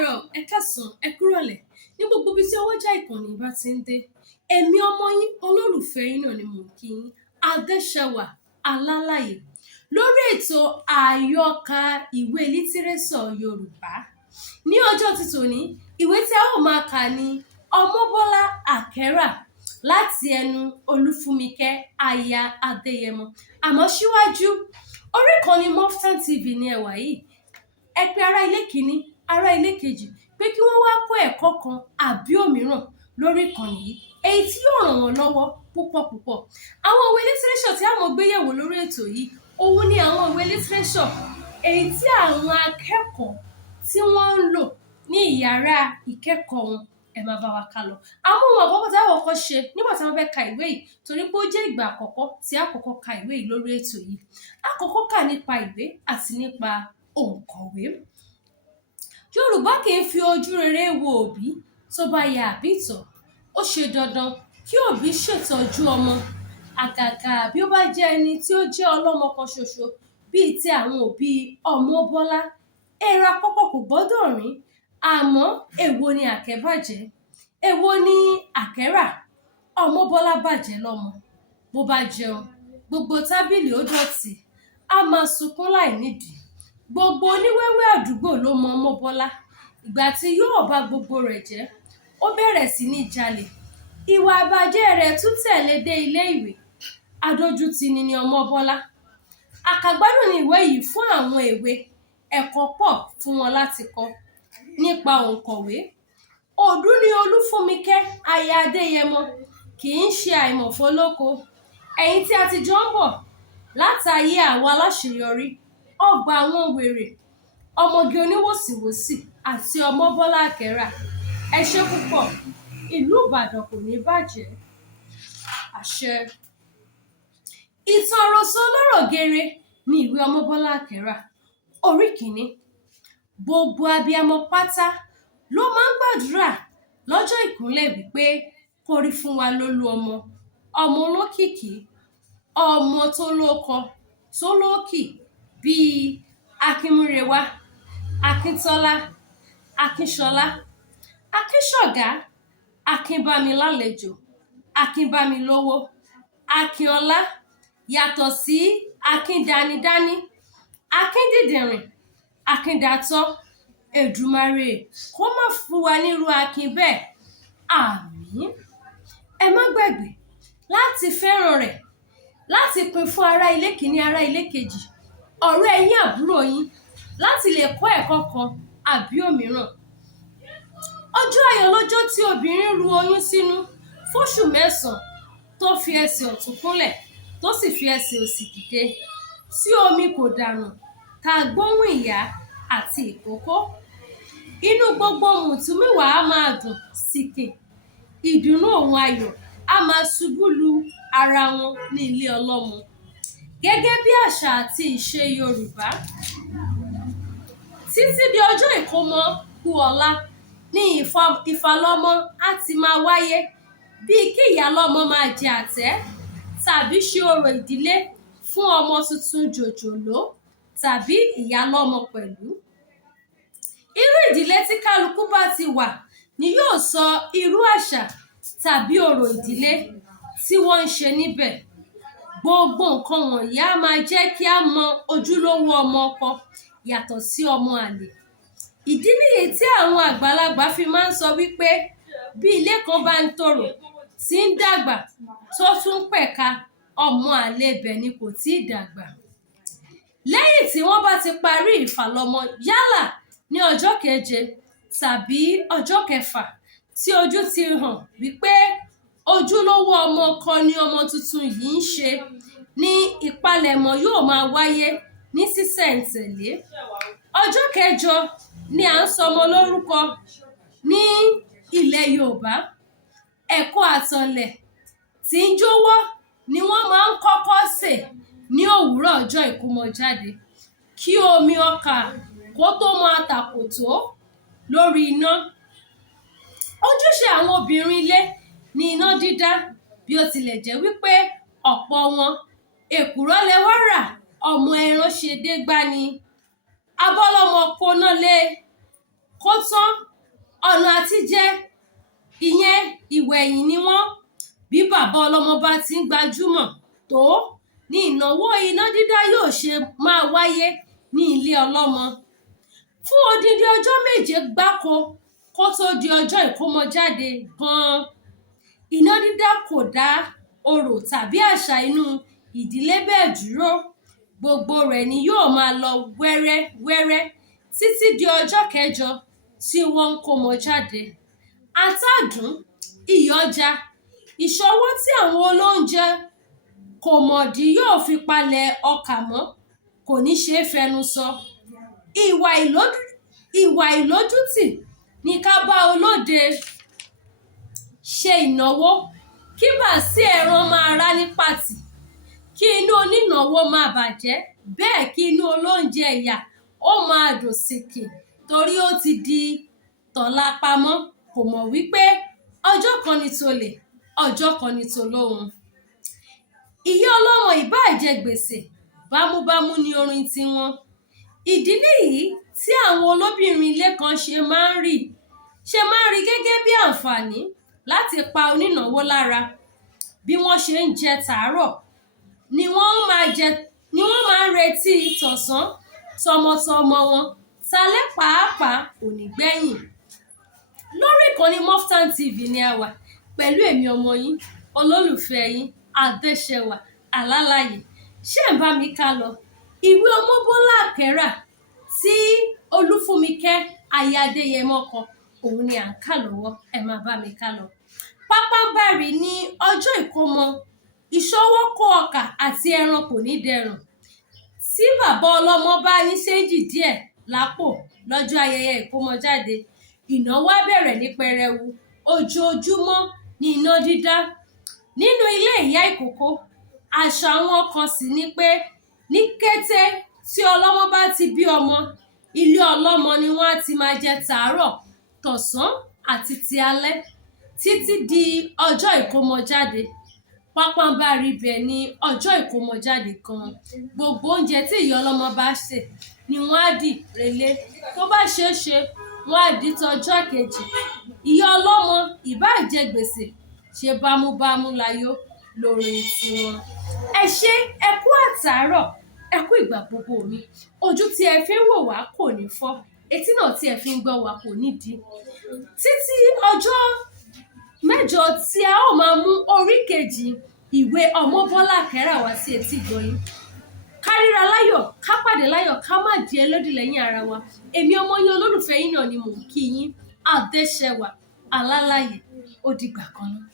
káàárọ̀, ẹ káàsán, ẹ kúrọ̀lẹ́ ní gbogbo ibi tí ọwọ́jà ìkànnì bá ti ń dé. Èmi ọmọ yín olólùfẹ́ yín náà ni mò ń kí yín, Adéṣẹwà Alálàyé, lórí ètò àyọkà ìwé lítírésọ̀ Yorùbá. Ní ọjọ́ ti tòní, ìwé tí a ó máa kà ní Ọmọ́bọ́lá Àkẹ́rà láti ẹnu Olúfúnmikẹ́ aya Adéyẹmọ. Àmọ́ síwájú, orí ìkànnì Moftan TV ní ẹ wà yìí. Ẹ pe ará ilé kìíní, ará ilé kejì pé kí wọ́n wá kọ́ ẹ̀kọ́ kan àbí òmíràn lórí ìkànnì yìí, èyí tí yóò ràn wọ́n lọ́wọ́ púpọ̀. Àwọn ìwé lítírésọ̀ tí a mọ̀ gbé yẹ̀wò lórí ètò yìí, òun ni àwọn ìwé lítírésọ̀ èyí tí àwọn akẹ́kọ̀ọ́ tí wọ́n ń lò ní ìyàrá ìkẹ́kọ̀ọ́ wọn. Ẹ máa bá wa ká lọ. Àwọn ohun àkọ́kọ́ tí a kọ́kọ́ ṣe nígbà tí wọ́n fẹ́ ka ìwé yìí, torí pé ó jẹ́ ìgbà àkọ́kọ́ tí a kọ́kọ́ ka ìwé yìí lórí ètò yìí. A kọ́kọ́ kà nípa ìwé àti nípa òǹkọ̀wé. Yorùbá kì í fi ojú rere wo òbí tó bá ya àbítọ̀. Ó ṣe dandan kí òbí ṣètọ́jú ọmọ, àgàgà bí ó bá jẹ́ ẹni tí ó jẹ́ ọlọ́mọ kan ṣoṣo bíi ti àwọn òbí Ọmọ́bọ́lá. Èrò àkọ́kọ́ kò gbọ́dọ̀ rìn, àmọ́ èwo ni àkẹ́bàjẹ́? Èwo ni àkẹ́rà? Ọmọ́bọ́lá bàjẹ́ lọ́mọ. Bó bá jẹun, gbogbo tábìlì ó dọ̀tí, a máa sunkún láì nídìí. Gbogbo oníwẹ́wẹ́ àdúgbò ló mọ Ọmọ́bọ́lá. Ìgbà tí yóò bá gbogbo rẹ̀ jẹ́, ó bẹ̀rẹ̀ sí ní jalè. Ìwà àbàjẹ́ rẹ̀ tún tẹ̀lé dé ilé ìwé. Adójútini ni Ọmọ́bọ́lá. Àkàgbádùn ni ìwé yìí fún àwọn èwe. Ẹ̀kọ́ pọ̀ fún wọn láti kọ́ nípa òǹkọ̀wé. Òdú ni Olúfúnmikẹ́ aya Adéyẹmọ, kì í ṣe àìmọ̀fólóko. Ẹ̀yin tí a ti jọ ń bọ̀ látayé àwọn aláṣeyọrí, ọgbà àwọn wèrè, ọmọge oníwòsíwòsí àti Ọmọ́bọ́lá Àkẹ́rà. Ẹ ṣé púpọ̀. Ìlú Ìbàdàn kò ní bàjẹ́. Àṣẹ. Ìtàn àròsọ ọlọ́rọ̀ gere ni ìwé Ọmọ́bọ́lá Àkẹ́rà. Orí kìíní. Gbogbo abiyamọ pátá ló máa ń gbàdúrà lọ́jọ́ ìkúnlẹ̀ wípé kó rí fún wa lólú ọmọ, ọmọ olókìkí, ọmọ tó lóko tó lókì bíi Akínmúrewá, Akíntọ́lá, Akínṣọlá, Akínṣọ̀gá, Akínbámilálejò, Akínbámilówó, Akínọlá, yàtọ̀ sí Akíndanidání, Akíndìdìrìn, Akíndàtọ́. Èdùmàrè kó má fún wa nírú akin bẹ́ẹ̀. Àmín. Ẹ má gbàgbé láti fẹ́ràn rẹ̀, láti pín fún ará ilé kìíní, ará ilé kejì, ọ̀rẹ́ yín, àbúrò yín, láti lè kọ́ ẹ̀kọ́ kan àbí òmíràn. Ọjọ́ ayọ̀ lọ́jọ́ tí obìnrin ru oyún sínú fóṣù 9 tó fi ẹsẹ̀ ọ̀tún kúnlẹ̀ tó sì fi ẹsẹ̀ òsì dìde, tí omi kò dànù ta gbóhùn ìyá àti ìkókó. Inú gbogbo mùtúmùwà á máa dùn sìkè. Ìdùnnú òun ayọ̀ á máa ṣubú lu ara wọn ní ilé ọlọ́mọ. Gẹ́gẹ́ bí àṣà àti ìṣe Yorùbá, títí di ọjọ́ ìkómọ kú ọlá ní ìfàlọ́mọ á ti máa wáyé, bíi kí ìyálọ́mọ máa jẹ àtẹ́ tàbí ṣe orò ìdílé fún ọmọ tuntun jòjòló tàbí ìyálọ́mọ pẹ̀lú. Irú ìdílé tí kálukú bá ti wà ni yóò sọ irú àṣà tàbí orò ìdílé tí wọ́n ń ṣe níbẹ̀. Gbogbo nǹkan wọ̀nyí á máa jẹ́ kí a mọ ojúlówó ọmọ ọkọ yàtọ̀ sí ọmọ àlè. Ìdí nìyí tí àwọn àgbàlagbà fi máa ń sọ wípé bí ilé kan bá ń tòrò, tí ń dàgbà, tó tún pẹ̀ka, ọmọ àlè ibẹ̀ ni kò tíì dàgbà. Lẹ́yìn tí wọ́n bá ti parí ìfàlọ́mọ, yálà ní ọjọ́ 7 tàbí ọjọ́ 6 tí ojú ti hàn wípé ojúlówó ọmọ ọkọ ni ọmọ tuntun yìí ń ṣe, ní ìpalẹ̀mọ́ yóò máa wáyé ní sísẹ̀ǹtẹ̀lé. Ọjọ́ 8 ni à ń sọmọ lórúkọ ní ilẹ̀ Yorùbá. Ẹ̀kọ àtọ̀lẹ̀ tí ń jówọ́ ni wọ́n máa ń kọ́kọ́ sè ní òwúrọ̀ ọjọ́ ìkómọjáde kí omi ọkà kó tó máa tàkòtó lórí iná. Ojúṣe àwọn obìnrin ilé ni iná dídá, bí ó tilẹ̀ jẹ́ wípé ọ̀pọ̀ wọn èkùrọ́ lẹ́wọ́ rà, ọmọ ẹran ṣe dé gbá ni. Abọ́lọ́mọ kóná lé kó tán ọ̀nà àtijẹ ìyẹn ìwẹ̀yìn ni wọ́n. Bí bàbá ọlọ́mọ bá ti ń gbajúmọ̀ tó ní ìnáwó iná dídá yóò ṣe máa wáyé ní ilé ọlọ́mọ fún odindi ọjọ́ 7 gbáko kó tó di ọjọ́ ìkómọjáde gan-an. Iná dídá kò dá orò tàbí àṣà inú ìdílé bẹ́ẹ̀ dúró. Gbogbo rẹ̀ ni yóò máa lọ wẹ́rẹ́wẹ́rẹ́ títí di ọjọ́ kẹjọ tí wọ́n ń kómọ jáde. Atádùn, ìyọ̀já, ìṣọwọ́ tí àwọn olóúnjẹ kò mọ̀dí yóò fi palẹ̀ ọkà mọ́ kò ní ṣeé fẹnu sọ. Ìwà ìlójútì ni ká bá olóde ṣe ìnáwó kí bàsí ẹran máa rá ní pàtì, kí inú onínáwó máa bàjẹ́, bẹ́ẹ̀ kí inú olóúnjẹ ìyà ó máa dùn sìkì torí ó ti di tọ̀la pamọ́, kò mọ̀ wípé ọjọ́ kan ni tolè, ọjọ́ kan ni tolóhun. Ìyá ọlọ́mọ ìbáà jẹ gbèsè, bámúbámú ni orin tiwọn. Ìdí nìyí tí àwọn olóbìnrin ilé kan ṣe máa ń rí gẹ́gẹ́ bí àǹfààní láti pa onínáwó lára. Bí wọ́n ṣe ń jẹ tàárọ̀ ni wọ́n máa ń retí tọ̀sán tọmọtọmọ wọn, talẹ́ pàápàá kò ní gbẹ̀yìn. Lórí ìkànnì Moftan TV ni a wà pẹ̀lú èmi ọmọ yín, olólùfẹ́ yín, Adéṣẹwà Alálàyé. Ṣé ń bá mi ká lọ? Ìwé Ọmọbọ́lá Àkẹ́rà tí Olúfúnmikẹ́ aya Adéyẹmọ kọ, òun ni à ń kà lọ́wọ́, ẹ máa bá mi ká lọ. Pápánbárì ní ọjọ́ ìkómọ, ìṣọwọ́ kó ọkà àti ẹran kò ní dẹrùn. Tí bàbá ọlọ́mọ bá ní ṣéńjì díẹ̀ lápò lọ́jọ́ ayẹyẹ ìkómọjáde, ìnáwó á bẹ̀rẹ̀ ní pẹrẹwu. Ojoojúmọ́ ní iná dídá nínú ilé ìyá ìkókó. Àṣà àwọn kan sì ni pé ní kété tí ọlọ́mọ bá ti bí ọmọ, ilé ọlọ́mọ ni wọ́n á ti máa jẹ tàárọ̀, tọ̀sán àti ti alẹ́ títí di ọjọ́ ìkómọjáde. Pápánbárì ibẹ̀ ni ọjọ́ ìkómọjáde kan. Gbogbo oúnjẹ tí ìyá ọlọ́mọ bá sè ni wọ́n á dì relé. Tó bá ṣeé ṣe, wọ́n á dì tọjọ́ kejì. Ìyá ọlọ́mọ ìbáà jẹ gbèsè, ṣe bámúbámú láyó lórin tiwọn. Ẹ ṣé, ẹ kú àtàárọ̀, ẹ kú ìgbà gbogbo mi. Ojú tí ẹ fi ń wò wá kò ní fọ́, etí náà tí ẹ fi ń gbọ́ wá kò ní di. Títí ọjọ́ mẹ́jọ tí a ó máa mú orí kejì ìwé Ọmọbọ́lá Àkẹ́rà wá sí etí gbọ̀yìn. Ká ríra láyọ̀, ká pàdé láyọ̀, ká má di ẹlódì lẹ́yìn ara wa. Èmi ọmọ yín, olólùfẹ́ yín náà ni mò ń kí yín, Adéṣẹwà Alálàyé. Ó dìgbà kan náà.